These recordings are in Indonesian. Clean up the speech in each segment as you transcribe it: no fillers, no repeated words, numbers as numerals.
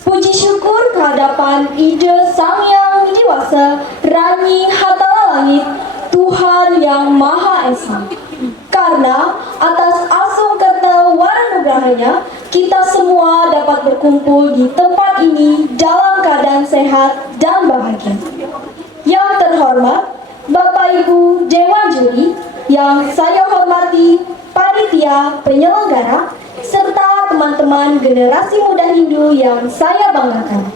Puji syukur kehadapan Ide Sang Yang Widiwasa, Ranyi Hatala Langit, Tuhan yang Maha Esa. Karena atas asung kata waranugrahanya, kita semua dapat berkumpul di tempat ini dalam keadaan sehat dan bahagia. Yang terhormat, Bapak Ibu Dewan Juri, yang saya hormati, panitia penyelenggara, serta teman-teman generasi muda Hindu yang saya banggakan.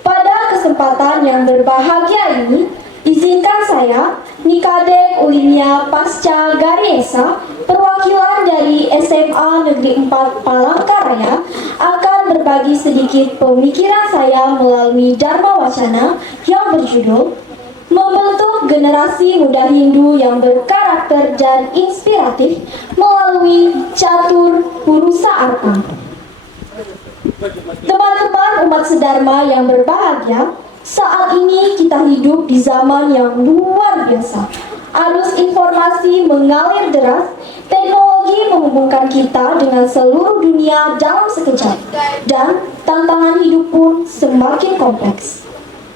Pada kesempatan yang berbahagia ini, izinkan saya, Nikadek Ulimia Pasca Garinesa, perwakilan dari SMA Negeri 4 Palangkaraya, akan berbagi sedikit pemikiran saya melalui Dharma Wacana yang berjudul Membentuk Generasi Muda Hindu yang Berkarakter dan Inspiratif melalui Catur Purusa Arta. Teman-teman umat sedharma yang berbahagia, saat ini kita hidup di zaman yang luar biasa. Arus informasi mengalir deras, teknologi menghubungkan kita dengan seluruh dunia dalam sekejap, dan tantangan hidup pun semakin kompleks.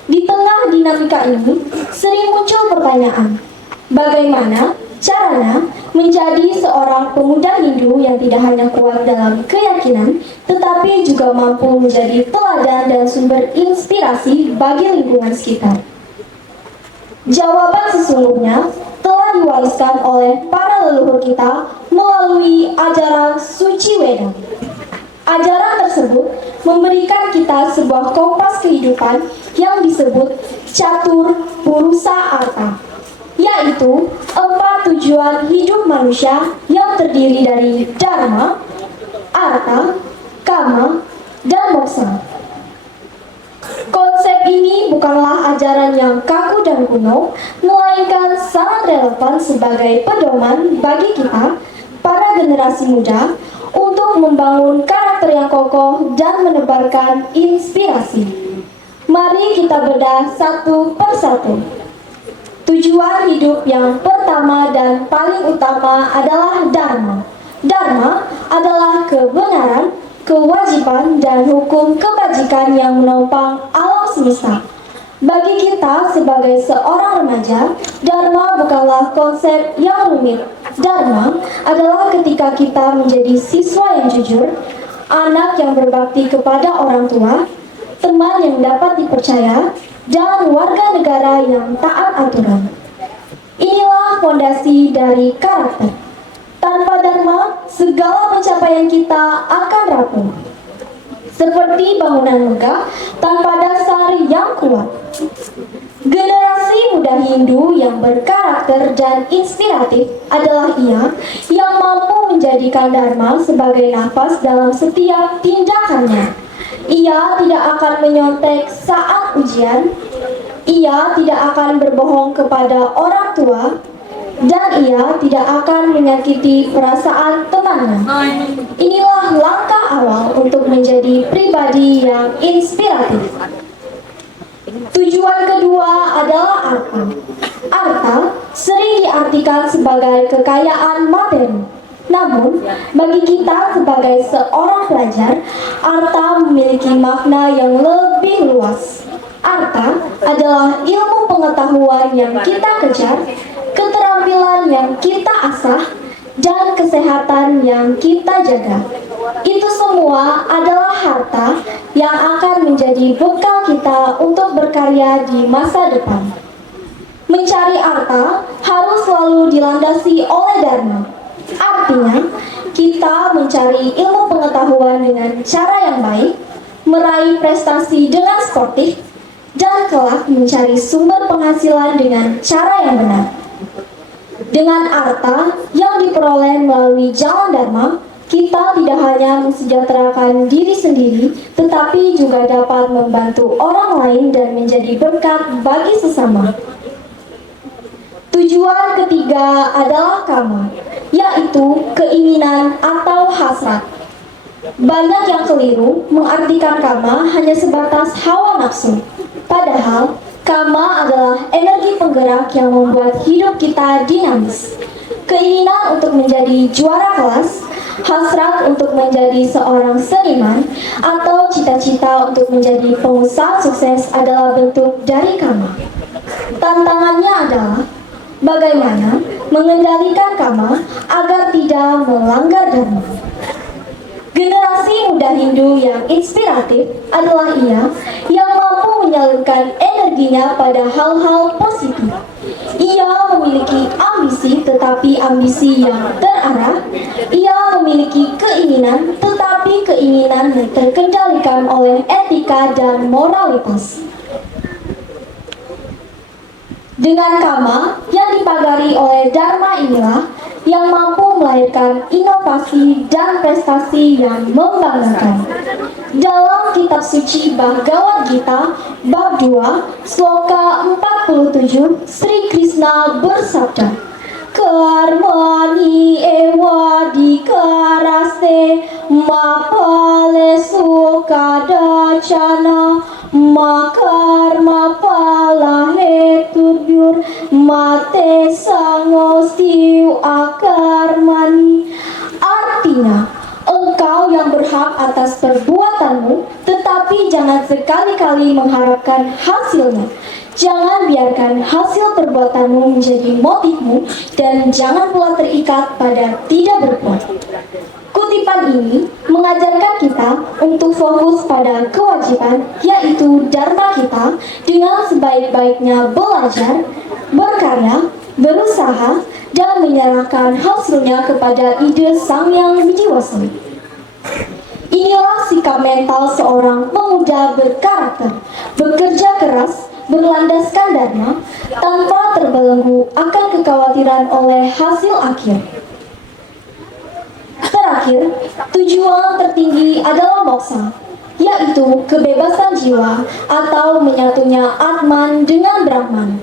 Di tengah dinamika ini, sering muncul pertanyaan, bagaimana caranya menjadi seorang pemuda Hindu yang tidak hanya kuat dalam keyakinan, tetapi juga mampu menjadi teladan dan sumber inspirasi bagi lingkungan sekitar? Jawaban sesungguhnya telah diwariskan oleh para leluhur kita melalui ajaran Suci Weda. Ajaran tersebut memberikan kita sebuah kompas kehidupan yang disebut Catur Purusa Arta, yaitu 4 tujuan hidup manusia yang terdiri dari Dharma, Arta, Kama, dan Moksa. Konsep ini bukanlah ajaran yang kaku dan kuno, melainkan sangat relevan sebagai pedoman bagi kita, para generasi muda, untuk membangun karakter yang kokoh dan menebarkan inspirasi. Mari kita bedah satu persatu. Tujuan hidup yang pertama dan paling utama adalah Dharma. Dharma adalah kebenaran, kewajiban, dan hukum kebajikan yang menopang alam semesta. Bagi kita sebagai seorang remaja, Dharma bukanlah konsep yang rumit. Dharma adalah ketika kita menjadi siswa yang jujur, anak yang berbakti kepada orang tua, teman yang dapat dipercaya, dan warga negara yang taat aturan. Inilah fondasi dari karakter. Tanpa Dharma, segala pencapaian kita akan rapuh. Seperti bangunan megah tanpa dasar yang kuat. Generasi muda Hindu yang berkarakter dan inspiratif adalah ia yang mampu menjadikan Dharma sebagai nafas dalam setiap tindakannya. Ia tidak akan menyontek saat ujian, ia tidak akan berbohong kepada orang tua, dan ia tidak akan menyakiti perasaan temannya. Inilah langkah awal untuk menjadi pribadi yang inspiratif. Tujuan kedua adalah Arta. Arta sering diartikan sebagai kekayaan materi. Namun, bagi kita sebagai seorang pelajar, Arta memiliki makna yang lebih luas. Arta adalah ilmu pengetahuan yang kita kejar, keterampilan yang kita asah, dan kesehatan yang kita jaga. Itu semua adalah harta yang akan menjadi bekal kita untuk berkarya di masa depan. Mencari harta harus selalu dilandasi oleh Dharma. Artinya, kita mencari ilmu pengetahuan dengan cara yang baik, meraih prestasi dengan sportif, dan kelak mencari sumber penghasilan dengan cara yang benar. Dengan harta yang diperoleh melalui jalan Dharma, kita tidak hanya mensejahterakan diri sendiri, tetapi juga dapat membantu orang lain dan menjadi berkat bagi sesama. Tujuan ketiga adalah Kama, yaitu keinginan atau hasrat. Banyak yang keliru mengartikan Kama hanya sebatas hawa nafsu. Padahal, Kama adalah energi penggerak yang membuat hidup kita dinamis. Keinginan untuk menjadi juara kelas, hasrat untuk menjadi seorang seniman, atau cita-cita untuk menjadi pengusaha sukses adalah bentuk dari karma. Tantangannya adalah bagaimana mengendalikan karma agar tidak melanggar dharma. Generasi muda Hindu yang inspiratif adalah ia yang mampu menyalurkan energinya pada hal-hal positif. Ia memiliki ambisi tetapi ambisi yang terarah. Ia memiliki keinginan tetapi keinginan yang terkendalikan oleh etika dan moralitas. Dengan karma yang dipagari oleh dharma inilah yang mampu melahirkan inovasi dan prestasi yang membanggakan. Dalam kitab suci Bhagavad Gita bab 2 sloka 47, Sri Krishna bersabda, Karmani ewa dikaraste ma pale sukadacana ma karma pala hetubyur mate sangostiu akarmani. Artinya, engkau yang berhak atas perbuatanmu, tetapi jangan sekali-kali mengharapkan hasilnya. Jangan biarkan hasil perbuatanmu menjadi motifmu dan jangan pula terikat pada tidak berbuat. Kutipan ini mengajarkan kita untuk fokus pada kewajiban, yaitu dharma kita, dengan sebaik-baiknya belajar, berkarya, berusaha, dan menyerahkan hasilnya kepada ide Sang Yang Widiwasa. Inilah sikap mental seorang pemuda berkarakter, bekerja keras, berlandaskan dharma, tanpa terbelenggu akan kekhawatiran oleh hasil akhir. Terakhir, tujuan tertinggi adalah moksa, yaitu kebebasan jiwa atau menyatunya Atman dengan Brahman.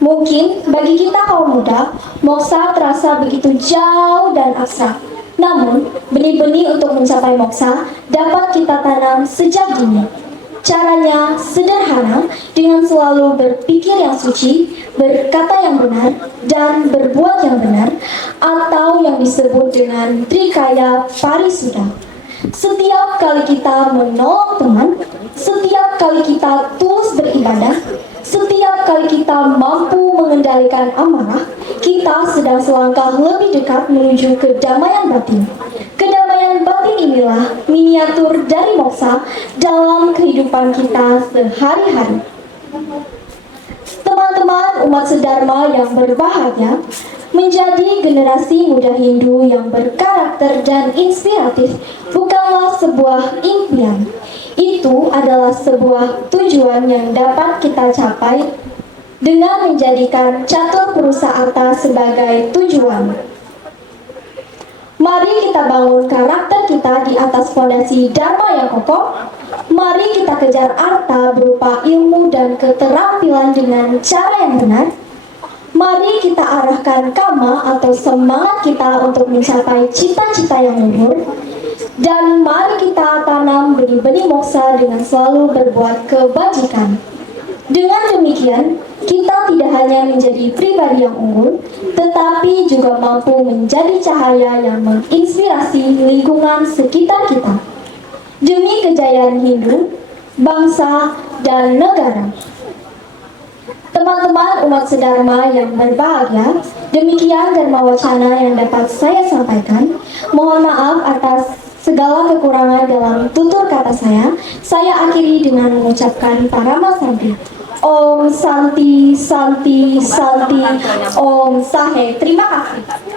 Mungkin bagi kita kaum muda, moksa terasa begitu jauh dan abstrak. Namun, benih-benih untuk mencapai moksa dapat kita tanam sejak dini. Caranya sederhana, dengan selalu berpikir yang suci, berkata yang benar, dan berbuat yang benar, atau yang disebut dengan Trikaya Parisuddha. Setiap kali kita menolong teman, setiap kali kita tulus beribadah, setiap kali kita mampu mengendalikan amarah, kita sedang selangkah lebih dekat menuju kedamaian batin. Kedamaian batin inilah miniatur dari moksa dalam kehidupan kita sehari-hari. Teman-teman umat sedharma yang berbahagia, menjadi generasi muda Hindu yang berkarakter dan inspiratif bukanlah sebuah impian. Itu adalah sebuah tujuan yang dapat kita capai dengan menjadikan catur Purusartha sebagai tujuan. Mari kita bangun karakter kita di atas fondasi dharma yang kokoh. Mari kita kejar arta berupa ilmu dan keterampilan dengan cara yang benar. Mari kita arahkan kama atau semangat kita untuk mencapai cita-cita yang luhur. Dan mari kita tanam benih-benih moksa dengan selalu berbuat kebajikan. Dengan demikian, kita tidak hanya menjadi pribadi yang unggul, tetapi juga mampu menjadi cahaya yang menginspirasi lingkungan sekitar kita. Demi kejayaan Hindu, bangsa, dan negara. Teman-teman umat sedharma yang berbahagia, demikian Dharma Wacana yang dapat saya sampaikan. Mohon maaf atas segala kekurangan dalam tutur kata saya. Saya akhiri dengan mengucapkan Parama Santi. Om Santi, Santi, Santi, Om Sahe. Terima kasih.